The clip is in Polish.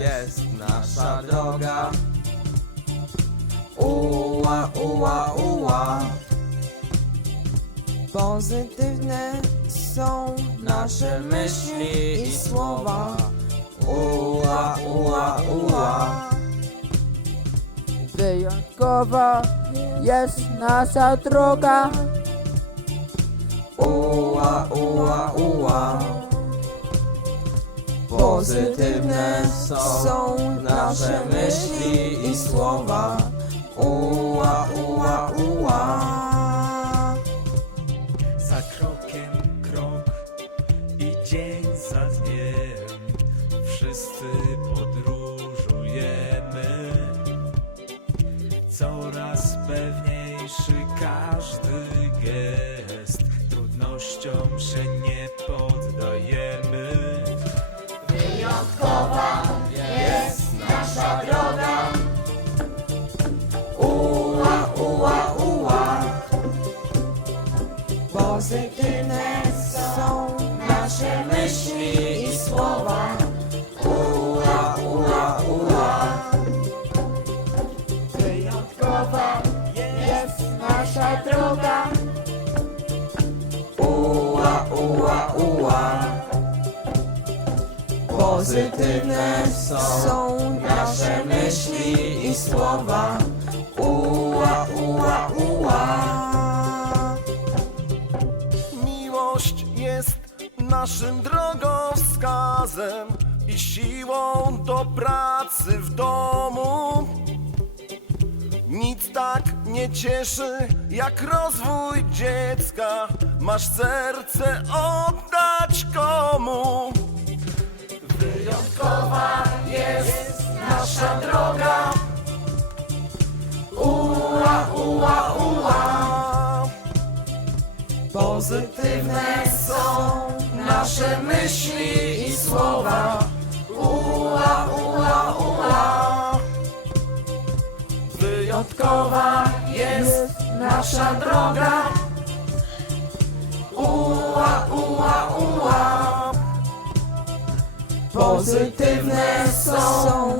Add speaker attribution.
Speaker 1: Jest nasza droga. Uła, uła, uła.
Speaker 2: Pozytywne są nasze myśli i słowa.
Speaker 1: Uła, uła, uła.
Speaker 2: Wyjątkowa jest nasza droga.
Speaker 1: Uła, uła, uła. Pozytywne są nasze myśli i słowa. Uła, uła, uła.
Speaker 3: Za krokiem krok i dzień za dniem Wszyscy podróżujemy Coraz pewniejszy każdy gest Trudnościom się nie
Speaker 2: myśli i słowa.
Speaker 1: Uła, uła, uła.
Speaker 2: Wyjątkowa jest nasza droga.
Speaker 1: Uła, uła, uła. Pozytywne są nasze myśli i słowa. Uła, uła, uła.
Speaker 4: Naszym drogowskazem i siłą do pracy w domu. Nic tak nie cieszy jak rozwój dziecka. Masz serce oddać komu? Wyjątkowa jest nasza droga. Uła, uła, uła. Pozytywne są nasze myśli i słowa. Uła, uła, uła. Wyjątkowa jest nasza droga. Uła, uła, uła. Pozytywne są